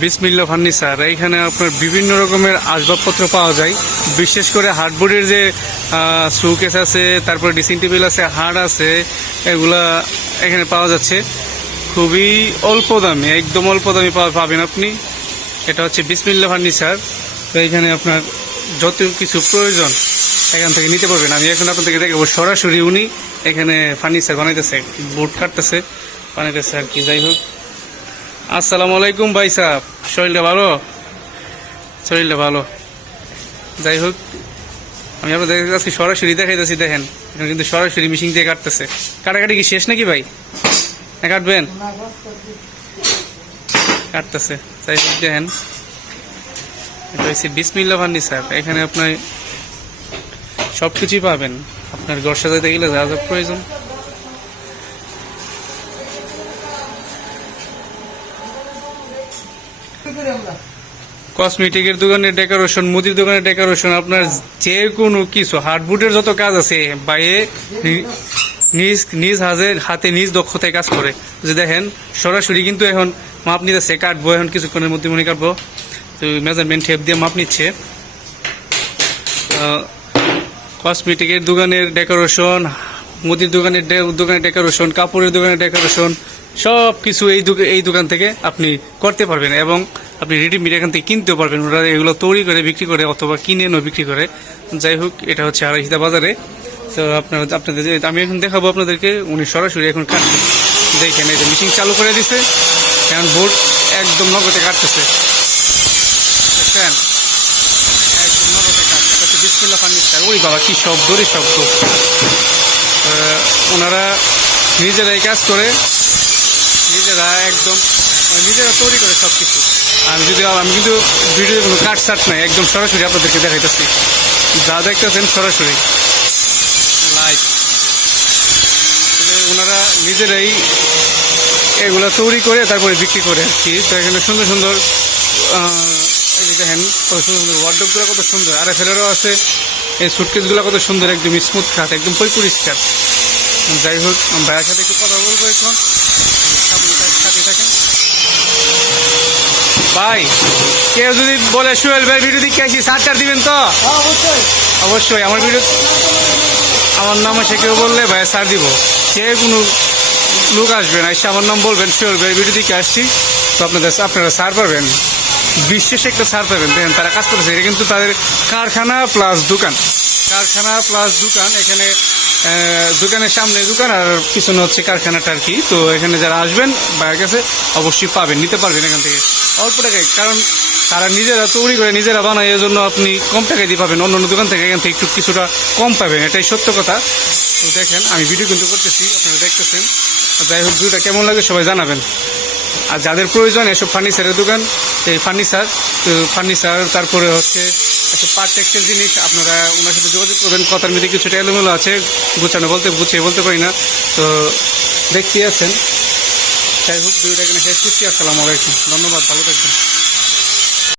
বিসমিল্লাহ ফার্নিচার, এইখানে আপনার বিভিন্ন রকমের আসবাবপত্র পাওয়া যায়। বিশেষ করে হার্ডবোর্ডের যে শোকেস আছে, তারপরে ড্রেসিং টেবিল আছে, হার্ড আছে, এগুলা এখানে পাওয়া যাচ্ছে খুবই অল্প দামে, একদম অল্প দামে পাবেন আপনি। এটা হচ্ছে বিসমিল্লাহ ফার্নিচার। তো এখানে আপনার যত কিছু প্রয়োজন এখান থেকে নিতে পারবেন। আমি এখন আপনাদেরকে দেখাবো সরাসরি উনি এখানে ফার্নিচার বানাইতেছে, বোর্ড কাটতেছে, বানাইতেছে আর কি। যাই হোক, আসসালামু আলাইকুম ভাই সাহেব, শরীরটা ভালো? শরীরটা ভালো। যাই হোক, আমি আপনাদের আজকে সরাসরি দেখাইতেছি। দেখেন এখানে কিন্তু সরাসরি মেশিন দিয়ে কাটতেছে। কাটাকাটি কি শেষ নাকি ভাই? না কাটবেন? কাটতেছে। যাই হোক, দেখেন এটা হচ্ছে বিসমিল্লাহ ফার্নিচার। এখানে আপনার সব কিছুই পাবেন আপনার ঘর সাজাতে গেলে যা যা প্রয়োজন। কসমেটিকের দোকানের ডেকোরেশন, মুদির দোকানের ডেকোরেশন, আপনার যে কোনো কিছু হার্ডবোর্ডের যত কাজ আছে বাইরে নিজ হাতে নিজ দক্ষতায় কাজ করে। যে দেখেন সরাসরি কিন্তু এখন মাপ নিতেছে, কাটবো এখন কিছুক্ষণের মধ্যে মনে কাটবো। তো মেজারমেন্ট টেপ দিয়ে মাপ নিচ্ছে। কসমেটিকের দোকানের ডেকোরেশন, মুদির দোকানের ডেকোরেশন, কাপড়ের দোকানের ডেকোরেশন, সব কিছু এই দোকান থেকে আপনি করতে পারবেন এবং আপনি রেডিমেড এখান থেকে কিনতেও পারবেন। ওরা এগুলো তৈরি করে বিক্রি করে অথবা কিনে এনে বিক্রি করে। যাই হোক, এটা হচ্ছে আড়াইশিতা বাজারে। তো আপনাদের আমি এখন দেখাবো আপনাদেরকে, উনি সরাসরি এখন কাটছে। দেখেন এই যে মেশিন চালু করে দিছে, এখন বোর্ড একদম নগদে কাটতেছে। দেখছেন, একদম নগদে কাটছে। এটা হচ্ছে বিসমিল্লাহ ফার্নিচার। ওই বাবা কি শব্দ রে শব্দ! ওনারা নিজেরাই কাজ করে, নিজেরা একদম নিজেরা তৈরি করে সব কিছু। আমি কিন্তু ভিডিও কোনো কাট সাট নাই, একদম সরাসরি আপনাদেরকে দেখাইতেছি। যা দেখতেছেন সরাসরি লাইভ। ওনারা নিজেরাই এগুলো তৈরি করে তারপরে বিক্রি করে আর কি। তো এখানে সুন্দর সুন্দর দেখেন কত সুন্দর সুন্দর ওয়ার্ডরোবগুলো কত সুন্দর, আর ফেলেরও আছে। এই সুটকেসগুলো কত সুন্দর, একদম স্মুথ কাট, একদম পরিষ্কার। যাই হোক, ভাইয়ের সাথে একটু কথা বলবো এখন, সাথে থাকেন। ভাই, কেউ যদি বলে সোহেল ভাই ভিডিও দিকে আসি, সার দিবেন তো? অবশ্যই। আমার ভিডিও, আমার নাম এসে কেউ বললে ভাই সার দিব। কে কোনো লোক আসবেন, এসে আমার নাম বলবেন সোহেল ভাই ভিডিও দিকে আসছি, তো আপনারা সার পাবেন, বিশেষ একটা সার পাবেন। দেখেন তারা কাজ করেছে। এটা কিন্তু তাদের কারখানা প্লাস দোকান, এখানে দোকানের সামনে দোকান আর পিছনে হচ্ছে কারখানাটা আর কি। তো এখানে যারা আসবেন বাইরের কাছে অবশ্যই পাবেন, নিতে পারবেন এখান থেকে অল্প টাকায়, কারণ তারা নিজেরা তৈরি করে নিজেরা বানায়, এই জন্য আপনি কম টাকায় দিয়ে পাবেন। অন্য দোকান থেকে এখান থেকে একটু কিছুটা কম পাবেন, এটাই সত্য কথা। তো দেখেন আমি ভিডিও কিন্তু করতেছি, আপনারা দেখতেছেন। যাই হোক, ভিডিওটা কেমন লাগে সবাই জানাবেন। আর যাদের প্রয়োজন এসব ফার্নিচারের দোকান, এই ফার্নিচার তারপরে হচ্ছে একটা পারফেক্টের জিনিস, আপনারা ওনার সাথে যোগাযোগ করবেন। কথার মধ্যে কিছুটা এলোমেলো আছে, গুছিয়ে বলতে পারি না, তো দেখতে আছেন। যাই হোক, ভিডিওটা এখানে শেষ করছি। আসসালামু আলাইকুম, ধন্যবাদ, ভালো থাকবেন।